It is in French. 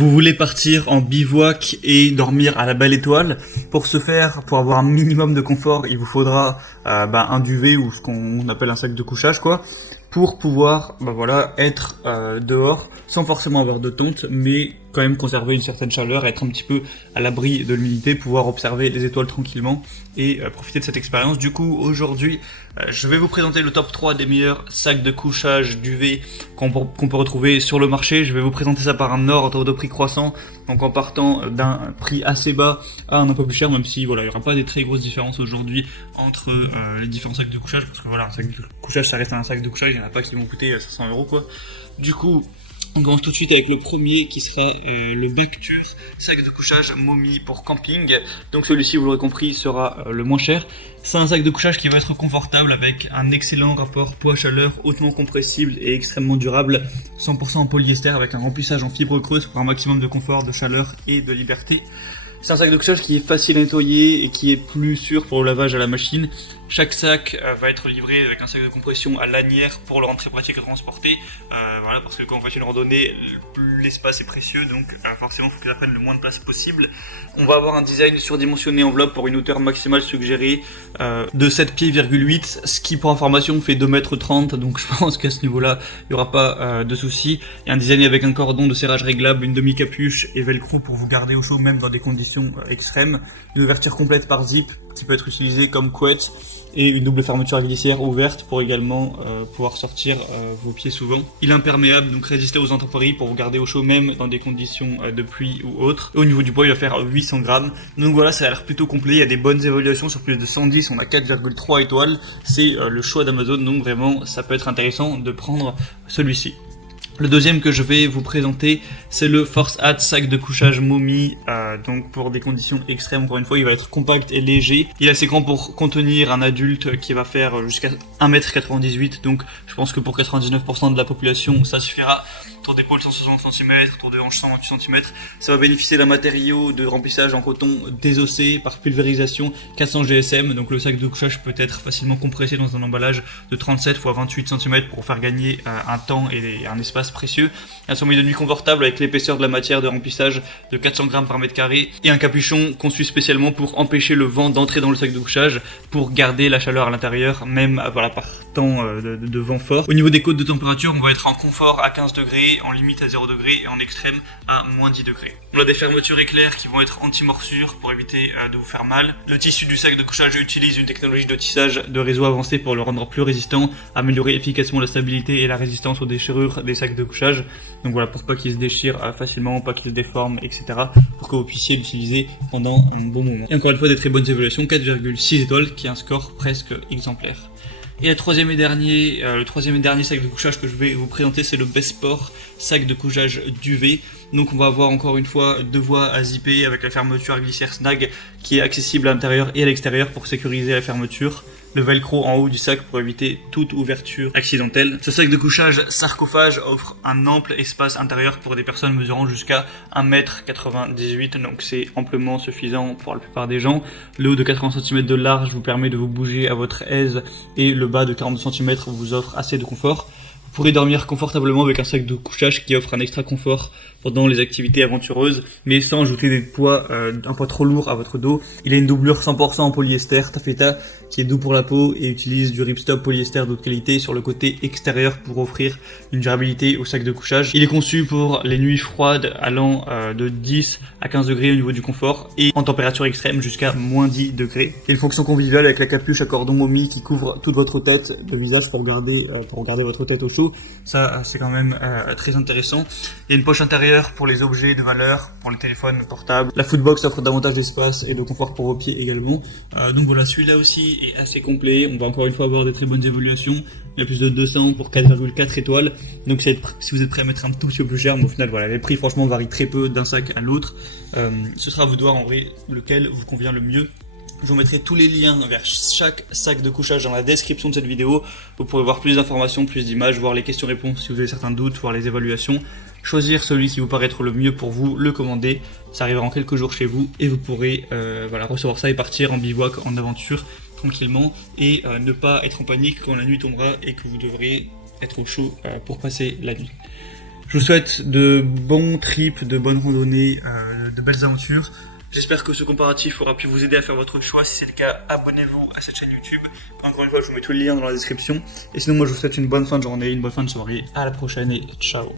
Vous voulez partir en bivouac et dormir à la belle étoile. Pour ce faire, pour avoir un minimum de confort, il vous faudra un duvet ou ce qu'on appelle un sac de couchage, quoi, pour pouvoir être dehors sans forcément avoir de tonte, mais quand même conserver une certaine chaleur, être un petit peu à l'abri de l'humidité, pouvoir observer les étoiles tranquillement et profiter de cette expérience. Du coup, aujourd'hui, je vais vous présenter le top 3 des meilleurs sacs de couchage duvet qu'on peut retrouver sur le marché. Je vais vous présenter ça par un ordre de prix croissant, donc en partant d'un prix assez bas à un peu plus cher, même si voilà, il n'y aura pas des très grosses différences aujourd'hui entre les différents sacs de couchage, parce que voilà, un sac de couchage ça reste un sac de couchage, il n'y en a pas qui vont coûter 500 € quoi. Du coup, on commence tout de suite avec le premier qui serait le Bactus sac de couchage Mommy pour camping. Donc celui-ci, vous l'aurez compris, sera le moins cher. C'est un sac de couchage qui va être confortable avec un excellent rapport poids-chaleur, hautement compressible et extrêmement durable, 100% en polyester avec un remplissage en fibre creuse pour un maximum de confort, de chaleur et de liberté. C'est un sac de couchage qui est facile à nettoyer et qui est plus sûr pour le lavage à la machine. Chaque sac va être livré avec un sac de compression à lanière pour le rendre très pratique à transporter. Voilà, parce que quand on fait une randonnée, l'espace est précieux, donc forcément il faut qu'il prenne le moins de place possible. On va avoir un design surdimensionné enveloppe pour une hauteur maximale suggérée de 7 pieds, ce qui pour information fait 2,30 m, donc je pense qu'à ce niveau-là, il n'y aura pas de soucis. Il y a un design avec un cordon de serrage réglable, une demi-capuche et velcro pour vous garder au chaud même dans des conditions extrêmes. Une ouverture complète par zip qui peut être utilisée comme couette et une double fermeture à glissière ouverte pour également pouvoir sortir vos pieds souvent. Il est imperméable, donc résister aux intempéries pour vous garder au chaud même dans des conditions de pluie ou autres. Et au niveau du poids, il va faire 800 grammes. Donc voilà, ça a l'air plutôt complet. Il y a des bonnes évaluations sur plus de 110. On a 4,3 étoiles. C'est le choix d'Amazon, donc vraiment, ça peut être intéressant de prendre celui-ci. Le deuxième que je vais vous présenter, c'est le Force Hat sac de couchage Mommy, donc pour des conditions extrêmes. Encore une fois, il va être compact et léger. Il est assez grand pour contenir un adulte qui va faire jusqu'à 1,98 m, donc je pense que pour 99% de la population, ça suffira. Tour d'épaule 160 cm, tour de hanche 128 cm. Ça va bénéficier d'un matériau de remplissage en coton désossé par pulvérisation 400 GSM, donc le sac de couchage peut être facilement compressé dans un emballage de 37 x 28 cm pour faire gagner un temps et un espace précieux. Un sommeil de nuit confortable avec l'épaisseur de la matière de remplissage de 400 grammes par mètre carré et un capuchon conçu spécialement pour empêcher le vent d'entrer dans le sac de couchage pour garder la chaleur à l'intérieur, même voilà, par temps de vent fort. Au niveau des codes de température, on va être en confort à 15 degrés, en limite à 0 degrés et en extrême à moins 10 degrés. On a des fermetures éclairs qui vont être anti-morsure pour éviter de vous faire mal. Le tissu du sac de couchage utilise une technologie de tissage de réseau avancé pour le rendre plus résistant, améliorer efficacement la stabilité et la résistance aux déchirures des sacs de couchage. Donc voilà, pour pas qu'il se déchire facilement, pas qu'il se déforme, etc. Pour que vous puissiez l'utiliser pendant un bon moment. Et encore une fois, des très bonnes évaluations, 4,6 étoiles, qui est un score presque exemplaire. Et le troisième et dernier sac de couchage que je vais vous présenter, c'est le Besport sac de couchage duvet. Donc on va avoir encore une fois deux voies à zipper avec la fermeture à glissière snag qui est accessible à l'intérieur et à l'extérieur pour sécuriser la fermeture. Le velcro en haut du sac pour éviter toute ouverture accidentelle. Ce sac de couchage sarcophage offre un ample espace intérieur pour des personnes mesurant jusqu'à 1,98 m, donc c'est amplement suffisant pour la plupart des gens. Le haut de 80 cm de large vous permet de vous bouger à votre aise et le bas de 40 cm vous offre assez de confort. Vous pourrez dormir confortablement avec un sac de couchage qui offre un extra confort pendant les activités aventureuses, mais sans ajouter un poids trop lourd à votre dos. Il a une doublure 100% en polyester taffeta qui est doux pour la peau et utilise du ripstop polyester de haute qualité sur le côté extérieur pour offrir une durabilité au sac de couchage. Il est conçu pour les nuits froides allant de 10 à 15 degrés au niveau du confort et en température extrême jusqu'à moins 10 degrés. Il y a une fonction conviviale avec la capuche à cordon Mommy qui couvre toute votre tête, le visage pour garder votre tête au chaud. Ça c'est quand même très intéressant. Il y a une poche intérieure pour les objets de valeur, pour le téléphone portable. La footbox offre davantage d'espace et de confort pour vos pieds également. Donc voilà, celui-là aussi est assez complet. On va encore une fois avoir des très bonnes évaluations. Il y a plus de 200 pour 4,4 étoiles. Donc si vous êtes prêt à mettre un tout petit peu plus cher, mais au final voilà, les prix franchement varient très peu d'un sac à l'autre. Ce sera à vous de voir en vrai lequel vous convient le mieux. Je vous mettrai tous les liens vers chaque sac de couchage dans la description de cette vidéo. Vous pourrez voir plus d'informations, plus d'images, voir les questions-réponses si vous avez certains doutes, voir les évaluations. Choisir celui qui vous paraît être le mieux pour vous, le commander. Ça arrivera en quelques jours chez vous et vous pourrez recevoir ça et partir en bivouac, en aventure, tranquillement. Et ne pas être en panique quand la nuit tombera et que vous devrez être au chaud pour passer la nuit. Je vous souhaite de bons trips, de bonnes randonnées, de belles aventures. J'espère que ce comparatif aura pu vous aider à faire votre choix. Si c'est le cas, abonnez-vous à cette chaîne YouTube. Encore une fois, je vous mets tous les liens dans la description. Et sinon, moi, je vous souhaite une bonne fin de journée, une bonne fin de soirée. À la prochaine et ciao.